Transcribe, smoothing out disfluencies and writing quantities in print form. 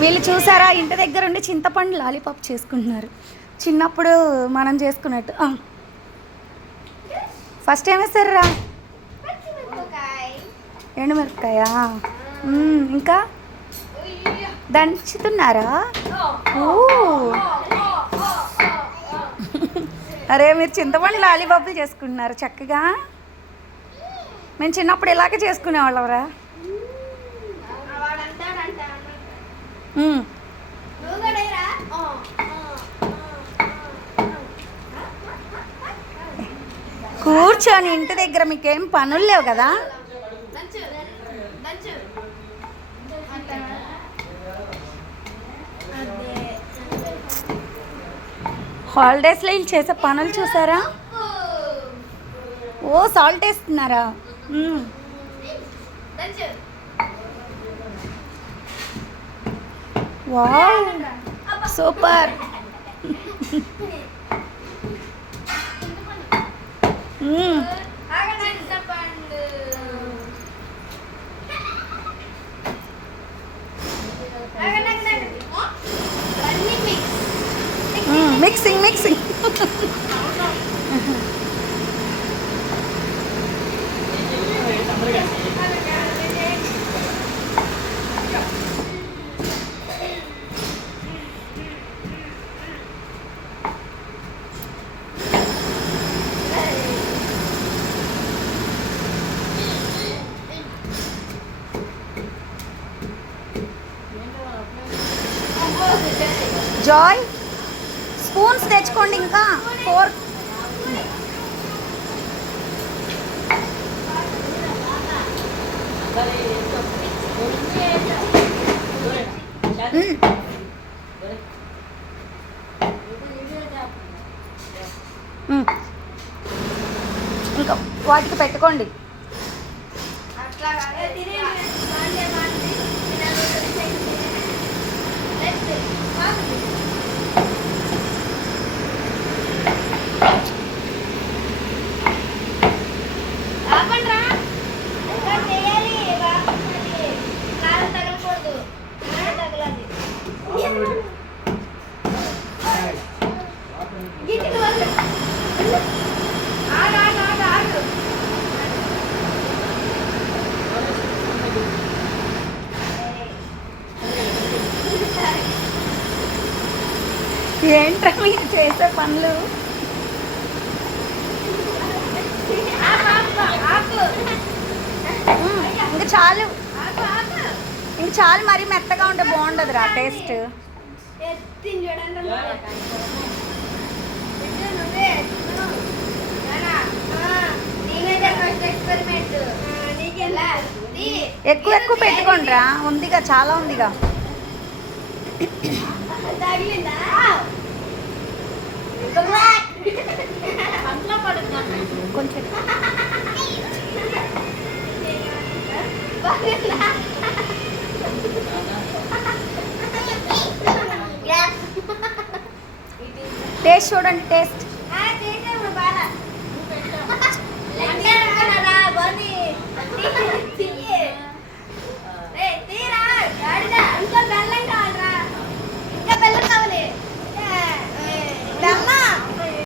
వీళ్ళు చూసారా, ఇంటి దగ్గర ఉండి చింతపండు లాలీపాప్ చేసుకుంటున్నారు. చిన్నప్పుడు మనం చేసుకున్నట్టు. ఫస్ట్ ఏం వేస్తారా? ఎండుమిరపకాయ. ఇంకా దంచుతున్నారా? అరే, మీరు చింతపండు లాలీపాపులు చేసుకుంటున్నారు చక్కగా. మేము చిన్నప్పుడు ఇలాగే చేసుకునేవాళ్ళవరా. కూర్చొని ఇంటి దగ్గర మీకేం పనులు లేవు కదా. హాలిడేస్లో వీళ్ళు చేసే పనులు చూసారా? ఓ, సాల్ట్ వేస్తున్నారా? Wow, super. Mixing mixing. Joy, spoons తెచ్చుకోండి. ఇంకా ఫోర్క్. ఇంకా వాటికి పెట్టుకోండి. ఏంట్రా మీరు చేసే పనులు? ఇంకా చాలు, ఇంక చాలు. మరీ మెత్తగా ఉంటే బాగుండదు రా టేస్ట్. ఎక్కువ ఎక్కువ పెట్టుకోండి రా, ఉందిగా, చాలా ఉందిగా. కొంచెం టేస్ట్ చూడండి, టేస్ట్.